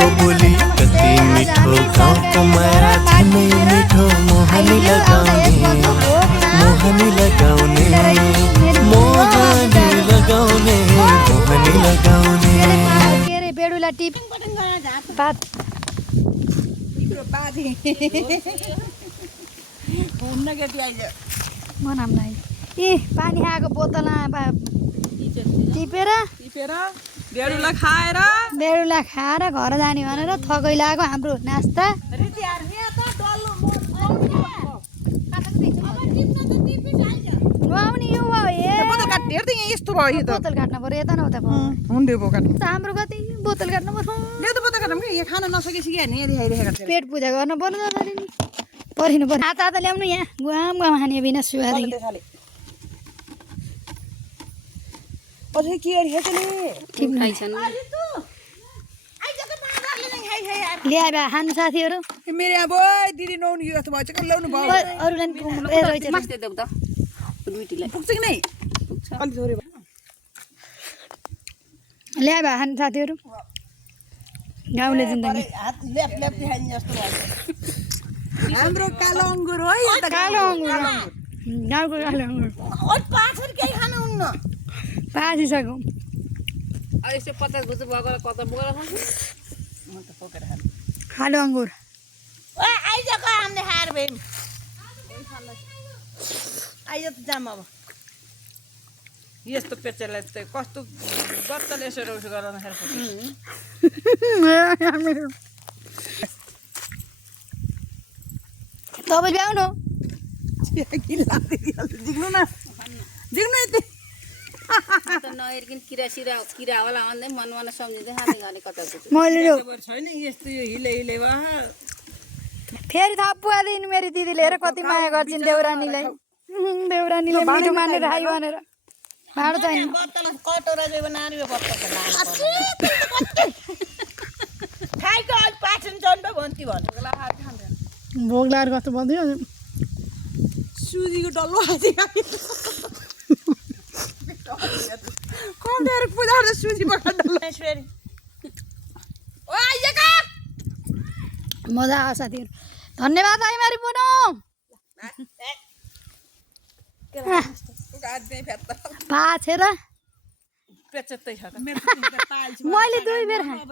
को बोली कति मिठो गाउँको माया झनै मिठो मोहनी लगाउने मोहनी लगाउने मोहनी लगाउने मोहनी लगाउने के रे बेडुला टिप पात मनामलाई ए पानी आएको बोतलमा टिपेर बेडुला खाएर घर जाने भनेर थकै लाग्यो हाम्रो नास्ता नआउने यो यस्तो भयो बोतल काट्नु पर्यो यता न उता हाम्रो कति बोतल काट्नु पर्यो खान नसकेपछि पेट पूजा गर्न पर्यो पर्खिनु पर्यो हात हात ल्याउनु यहाँ गुहाम गुहाम खाने बिना सुहारी ल्याए भए खानु साथीहरू मेरो अब दिदी नहुनु यो जस्तो भएछ ल्याउनु भयो पुग्छ कि नै ल्याए भए खानु साथीहरू गाउँले जिन्दगी हाम्रो कालो अङ्गुर हो कालो अङ्गुर गाउँको कालो अङ्गुर पासिसक्यो यसो 50 गुज भएको कता बोकेर कालो अङ्गुर यस्तो पेचेलाई चाहिँ कस्तो गत्तले यसो रौस गर्न तपाईँ ल्याउनु जिग्नु न यति किरा होला भन्दै मन सम्झिँदै खाँदै गर्ने कता मैले छैन यस्तो यो हिले वा फेरि थप पुगाइदिनु मेरो दिदीले हेर कति माया गर्छिन् देउरानीलाई देउरानीले मिठो मानेर आइ भनेर भाँडो छैन भोग लाएर कस्तो भन्थ्यो सुजीको डल्लो कम्प्युटर पूजा सुजी मजा आयो साथीहरू धन्यवाद है मारी पुनो पाछेर मैले 2 बेर खाएँ